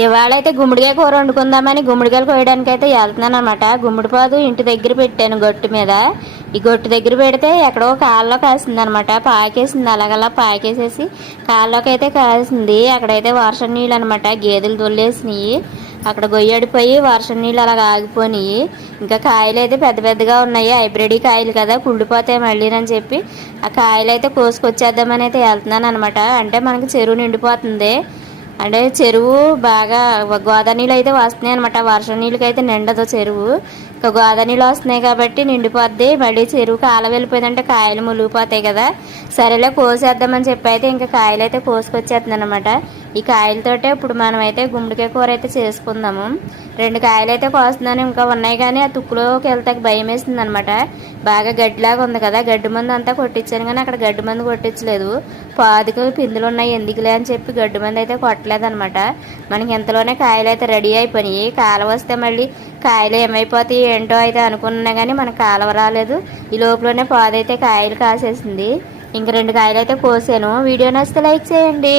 ఇవాళ అయితే గుమ్మడికాయ కూర వండుకుందామని గుమ్మడికాయలు కోయడానికి అయితే వెళ్తున్నాను అనమాట. గుమ్మడిపాదు ఇంటి దగ్గర పెట్టాను గట్టు మీద. ఈ గట్టు దగ్గర పెడితే ఎక్కడో కాళ్ళలో కాసింది అనమాట. పాకేసింది, అలాగలా పాకేసేసి కాళ్ళలోకి అయితే కాసింది. అక్కడైతే వర్షం నీళ్ళు అనమాట, గేదెలు దొల్లేసినాయి. అక్కడ గొయ్యడిపోయి వర్షం నీళ్ళు అలాగ ఆగిపోయినాయి. ఇంకా కాయలు అయితే పెద్ద పెద్దగా ఉన్నాయి, హైబ్రిడ్ కాయలు కదా, కుళ్ళిపోతాయి మళ్ళీనని చెప్పి ఆ కాయలు అయితే కోసుకొచ్చేద్దామని అయితే వెళ్తున్నాను అనమాట. అంటే మనకి చెరువు నిండిపోతుంది, అంటే చెరువు బాగా గోదా నీళ్ళు అయితే వస్తున్నాయి అనమాట. వర్షం నీళ్ళకి అయితే నిండదు చెరువు, ఇంకా గోదా నీళ్ళు వస్తున్నాయి కాబట్టి నిండిపోద్ది. మళ్ళీ చెరువు కాలం వెళ్ళిపోయిందంటే కాయలు ములిగిపోతాయి కదా. సరేలే కోసేద్దామని చెప్పి అయితే ఇంకా కాయలు అయితే కోసుకొచ్చేస్తున్నాను అనమాట. ఈ కాయలతోటే ఇప్పుడు మనం అయితే గుమ్మడికాయ కూర అయితే చేసుకుందాము. 2 కాయలు అయితే కోస్తున్నాను, ఇంకా ఉన్నాయి కానీ ఆ తుక్కులోకి వెళ్తే భయం వేస్తుంది అనమాట. బాగా గడ్డిలాగా ఉంది కదా, గడ్డి మందు అంతా కొట్టించాను కానీ అక్కడ గడ్డి మందు కొట్టించలేదు. పాదుకు పిందులు ఉన్నాయి ఎందుకులే అని చెప్పి గడ్డి మందు అయితే కొట్టలేదనమాట. మనకి ఇంతలోనే కాయలు అయితే రెడీ అయిపోయినాయి. కాలం వస్తే మళ్ళీ కాయలు ఏమైపోతాయి ఏంటో అయితే అనుకున్నా కానీ మనకు కాలువ రాలేదు. ఈ లోపలనే పాదైతే కాయలు కాసేసింది. ఇంక 2 కాయలు అయితే కోసాను. వీడియో నచ్చితే లైక్ చేయండి.